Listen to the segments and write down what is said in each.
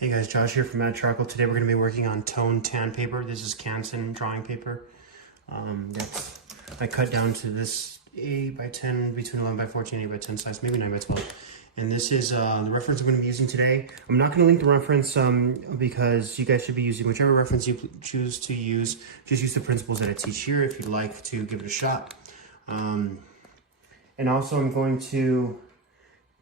Hey guys, Josh here from Mad Charcoal. Today we're going to be working on toned tan paper. This is Canson drawing paper. I cut down to this 8 by 10, between 11 by 14 and 8 by 10 size, maybe 9 by 12. And this is the reference I'm going to be using today. I'm not going to link the reference because you guys should be using whichever reference you choose to use. Just use the principles that I teach here if you'd like to give it a shot. And also I'm going to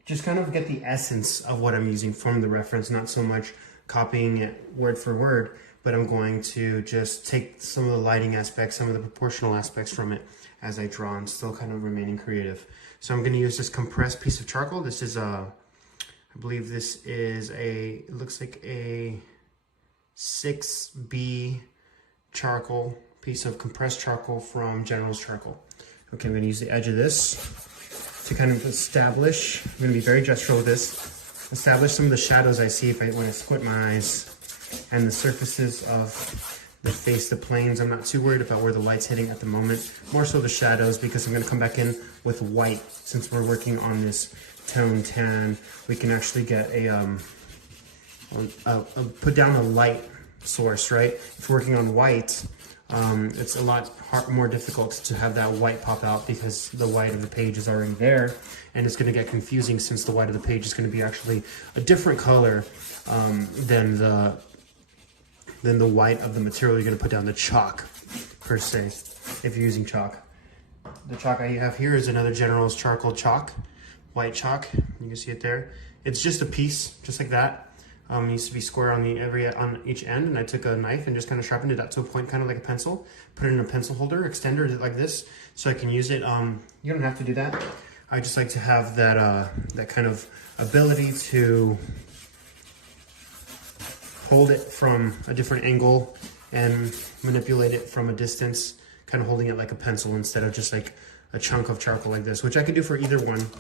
just kind of get the essence of what I'm using from the reference, not so much copying it word for word, but I'm going to just take some of the lighting aspects, some of the proportional aspects from it as I draw and still kind of remaining creative. So I'm going to use this compressed piece of charcoal. This is I believe this is it looks like a 6B charcoal, piece of compressed charcoal from General's Charcoal. Okay, I'm going to use the edge of this to kind of establish, I'm going to be very gestural with this, establish some of the shadows I see when I squint my eyes and the surfaces of the face, the planes. I'm not too worried about where the light's hitting at the moment, more so the shadows, because I'm going to come back in with white. Since we're working on this tone tan, we can actually get put down a light source, right? If we're working on white, it's a lot more difficult to have that white pop out because the white of the page is already there, and it's going to get confusing since the white of the page is going to be actually a different color than the white of the material you're going to put down, the chalk per se, if you're using chalk. The chalk I have here is another General's Charcoal chalk, white chalk. You can see it there. It's just a piece, just like that. It needs to be square on each end, and I took a knife and just kind of sharpened it up to a point, kind of like a pencil. Put it in a pencil holder, extender like this, so I can use it. You don't have to do that. I just like to have that that kind of ability to hold it from a different angle and manipulate it from a distance, kind of holding it like a pencil instead of just like a chunk of charcoal like this, which I could do for either one.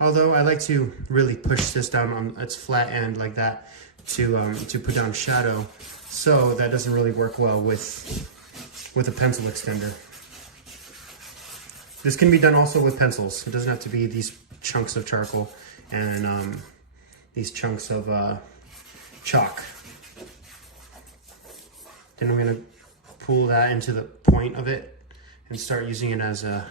Although I like to really push this down on its flat end like that to put down shadow, so that doesn't really work well with a pencil extender. This can be done also with pencils. It doesn't have to be these chunks of charcoal and these chunks of chalk. Then I'm gonna pull that into the point of it and start using it as a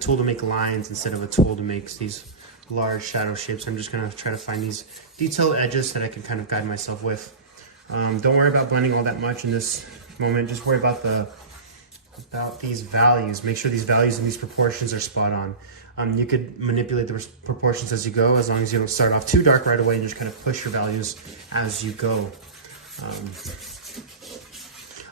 tool to make lines instead of a tool to make these large shadow shapes. I'm just gonna try to find these detailed edges that I can kind of guide myself with. Don't worry about blending all that much in this moment. Just worry about these values. Make sure these values and these proportions are spot on. You could manipulate the proportions as you go, as long as you don't start off too dark right away and just kind of push your values as you go.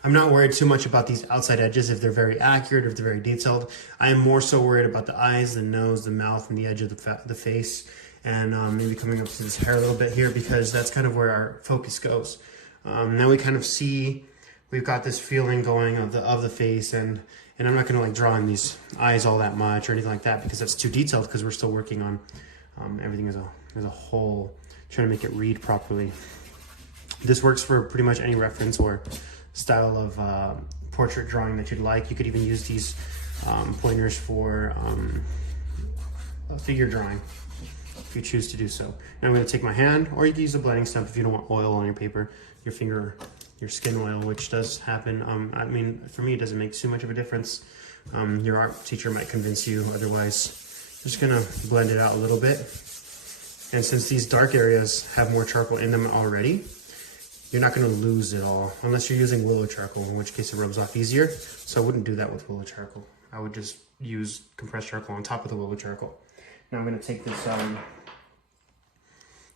I'm not worried too much about these outside edges if they're very accurate, if they're very detailed. I am more so worried about the eyes, the nose, the mouth, and the edge of the face, and maybe coming up to this hair a little bit here, because that's kind of where our focus goes. Now we kind of see, we've got this feeling going of the face, and I'm not gonna like draw in these eyes all that much or anything like that, because that's too detailed, because we're still working on everything as a whole, trying to make it read properly. This works for pretty much any reference or style of portrait drawing that you'd like. You could even use these pointers for figure drawing if you choose to do so. Now I'm going to take my hand, or you can use a blending stump if you don't want oil on your paper, your finger, your skin oil, which does happen. I mean, for me, it doesn't make too much of a difference. Your art teacher might convince you otherwise. Just going to blend it out a little bit. And since these dark areas have more charcoal in them already, you're not going to lose it all, unless you're using willow charcoal, in which case it rubs off easier. So I wouldn't do that with willow charcoal. I would just use compressed charcoal on top of the willow charcoal. Now I'm going to take this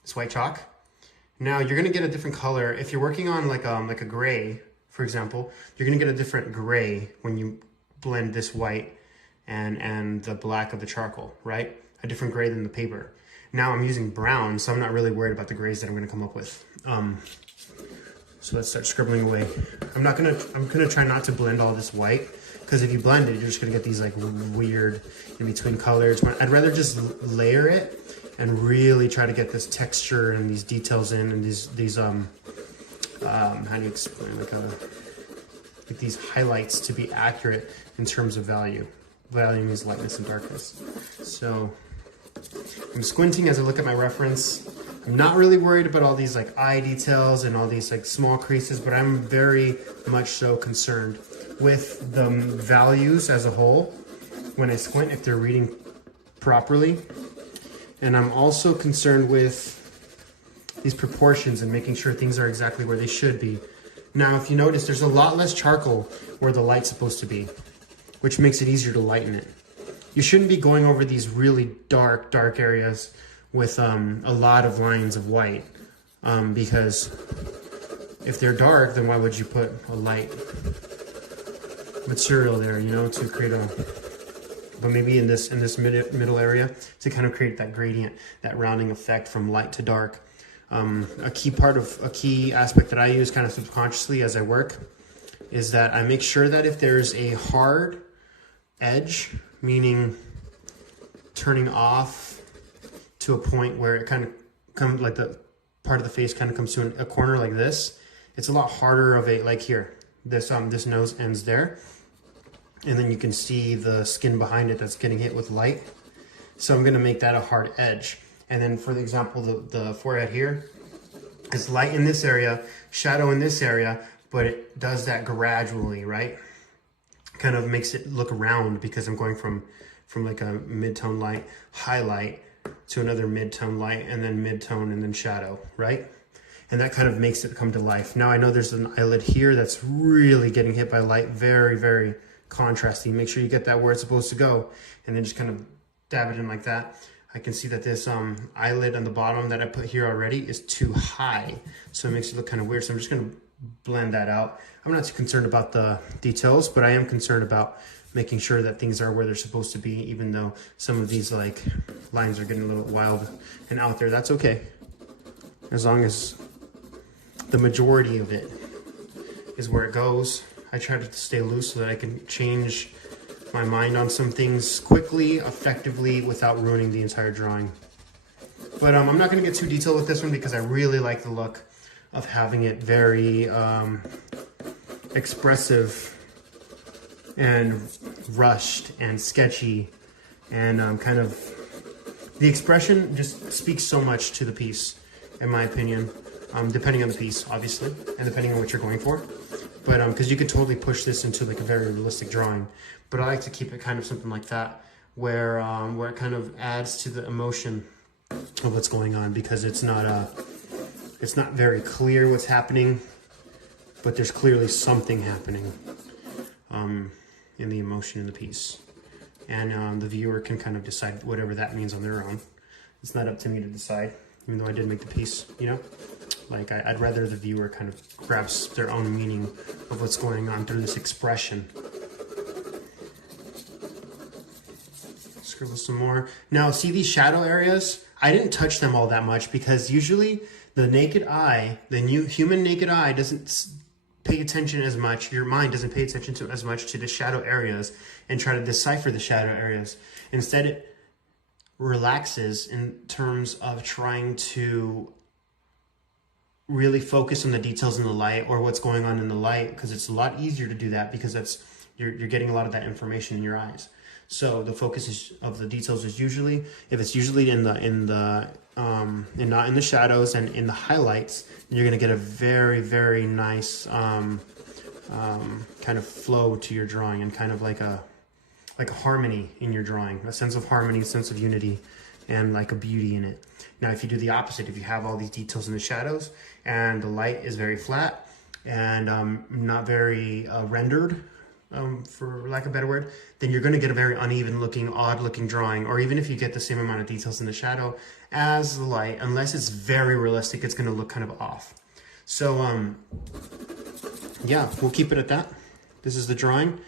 this white chalk. Now you're going to get a different color. If you're working on like a gray, for example, you're going to get a different gray when you blend this white and the black of the charcoal, right? A different gray than the paper. Now I'm using brown, so I'm not really worried about the grays that I'm going to come up with. So let's start scribbling away. I'm gonna try not to blend all this white, because if you blend it, you're just gonna get these like weird in between colors. I'd rather just layer it and really try to get this texture and these details in, and these how do you explain, like these highlights to be accurate in terms of value. Value means lightness and darkness. So I'm squinting as I look at my reference. I'm not really worried about all these like eye details and all these like small creases, but I'm very much so concerned with the values as a whole when I squint, if they're reading properly. And I'm also concerned with these proportions and making sure things are exactly where they should be. Now, if you notice, there's a lot less charcoal where the light's supposed to be, which makes it easier to lighten it. You shouldn't be going over these really dark areas with a lot of lines of white, because if they're dark, then why would you put a light material there, you know, to create a, but maybe in this middle area to kind of create that gradient, that rounding effect from light to dark. A key aspect that I use kind of subconsciously as I work is that I make sure that if there's a hard edge, meaning turning off to a point where it kind of comes, like the part of the face kind of comes to a corner like this, it's a lot harder of a, like here, this nose ends there, and then you can see the skin behind it that's getting hit with light. So I'm going to make that a hard edge. And then for the example, the forehead here is light in this area, shadow in this area, but it does that gradually, right? Kind of makes it look round because I'm going from like a mid-tone light, highlight, to another mid-tone light, and then mid-tone, and then shadow, right? And that kind of makes it come to life. Now I know there's an eyelid here that's really getting hit by light, very, very contrasty. Make sure you get that where it's supposed to go, and then just kind of dab it in like that. I can see that this eyelid on the bottom that I put here already is too high, so it makes it look kind of weird. So I'm just gonna blend that out. I'm not too concerned about the details, but I am concerned about making sure that things are where they're supposed to be, even though some of these like lines are getting a little wild and out there. That's okay, as long as the majority of it is where it goes. I try to stay loose so that I can change my mind on some things quickly, effectively, without ruining the entire drawing. But I'm not going to get too detailed with this one because I really like the look of having it very expressive and rushed and sketchy, and kind of the expression just speaks so much to the piece, in my opinion, depending on the piece, obviously, and depending on what you're going for. But because you could totally push this into like a very realistic drawing, but I like to keep it kind of something like that, where it kind of adds to the emotion of what's going on, because it's not very clear what's happening, but there's clearly something happening in the emotion in the piece, and the viewer can kind of decide whatever that means on their own. It's not up to me to decide, even though I did make the piece, you know? Like, I'd rather the viewer kind of grabs their own meaning of what's going on through this expression. Scribble some more. Now, see these shadow areas? I didn't touch them all that much because usually the naked eye, the human naked eye doesn't pay attention as much, your mind doesn't pay attention to as much to the shadow areas and try to decipher the shadow areas. Instead, it relaxes in terms of trying to really focus on the details in the light or what's going on in the light, because it's a lot easier to do that because you're getting a lot of that information in your eyes. So the focus of the details is usually, if it's usually and not in the shadows and in the highlights, you're gonna get a very, very nice kind of flow to your drawing, and kind of like a harmony in your drawing, a sense of harmony, a sense of unity, and like a beauty in it. Now, if you do the opposite, if you have all these details in the shadows and the light is very flat and not very rendered, for lack of a better word, then you're going to get a very uneven looking, odd looking drawing. Or even if you get the same amount of details in the shadow as the light, unless it's very realistic, it's going to look kind of off. So yeah, we'll keep it at that. This is the drawing.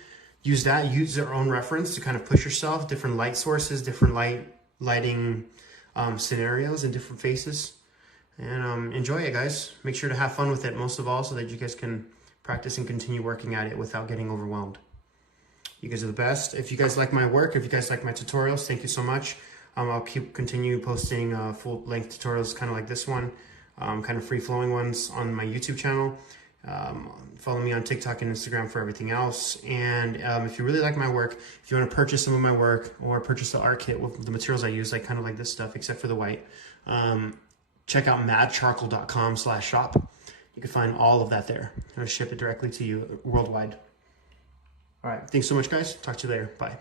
Use that, use your own reference to kind of push yourself, different light sources, different lighting scenarios and different faces, and enjoy it, guys. Make sure to have fun with it most of all, so that you guys can practice and continue working at it without getting overwhelmed. You guys are the best. If you guys like my work, if you guys like my tutorials, thank you so much. I'll continue posting full-length tutorials kind of like this one, kind of free-flowing ones on my YouTube channel. Follow me on TikTok and Instagram for everything else. And if you really like my work, if you want to purchase some of my work or purchase the art kit with the materials I use, like kind of like this stuff, except for the white, check out madcharcoal.com/shop. You can find all of that there. I'll ship it directly to you worldwide. All right, thanks so much, guys. Talk to you later. Bye.